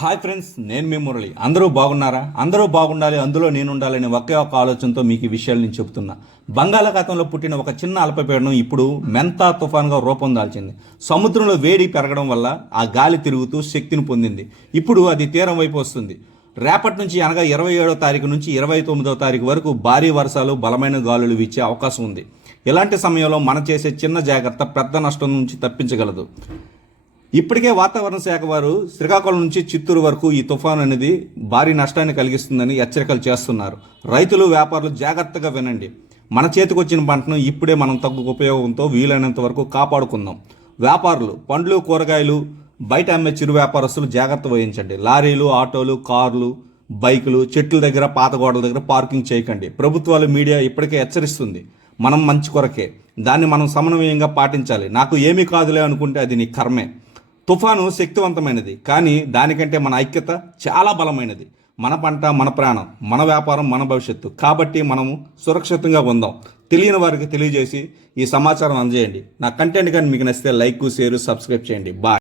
Hi friends, నేను మీ మురళి. అందరూ బాగున్నారా? అందరూ బాగుండాలి, అందులో నేను ఉండాలని ఒకే ఒక ఆలోచనతో మీకు ఈ విషయాలు నేను చెప్తున్నా. బంగాళాఖాతంలో పుట్టిన ఒక చిన్న అల్పపీడనం ఇప్పుడు మెంతా తుఫాన్గా రూపం దాల్చింది. సముద్రంలో వేడి పెరగడం వల్ల ఆ గాలి తిరుగుతూ శక్తిని పొందింది. ఇప్పుడు అది తీరం వైపు వస్తుంది. రేపటి నుంచి అనగా 27వ తారీఖు నుంచి 29వ తారీఖు వరకు భారీ వర్షాలు, బలమైన గాలులు వీచే అవకాశం ఉంది. ఇలాంటి సమయంలో మనం చేసే చిన్న జాగ్రత్త పెద్ద నష్టం నుంచి తప్పించగలదు. ఇప్పటికే వాతావరణ శాఖ వారు శ్రీకాకుళం నుంచి చిత్తూరు వరకు ఈ తుఫాను అనేది భారీ నష్టాన్ని కలిగిస్తుందని హెచ్చరికలు చేస్తున్నారు. రైతులు, వ్యాపారులు జాగ్రత్తగా వినండి. మన చేతికి వచ్చిన పంటను ఇప్పుడే మనం తగ్గు ఉపయోగంతో వీలైనంత వరకు కాపాడుకుందాం. వ్యాపారులు, పండ్లు, కూరగాయలు బయట అమ్మే చిరు వ్యాపారస్తులు జాగ్రత్త వహించండి. లారీలు, ఆటోలు, కార్లు, బైకులు చెట్ల దగ్గర, పాత గోడల దగ్గర పార్కింగ్ చేయకండి. ప్రభుత్వాలు, మీడియా ఇప్పటికే హెచ్చరిస్తుంది. మనం మంచి కొరకే, దాన్ని మనం సమన్వయంగా పాటించాలి. నాకు ఏమీ కాదులే అనుకుంటే అది నీ కర్మే. తుఫాను శక్తివంతమైనది, కానీ దానికంటే మన ఐక్యత చాలా బలమైనది. మన పంట, మన ప్రాణం, మన వ్యాపారం, మన భవిష్యత్తు. కాబట్టి మనము సురక్షితంగా ఉందాం. తెలియని వారికి తెలియజేసి ఈ సమాచారం అందజేయండి. నా కంటెంట్ కానీ మీకు నచ్చితే లైక్, షేర్, సబ్స్క్రైబ్ చేయండి. బాయ్.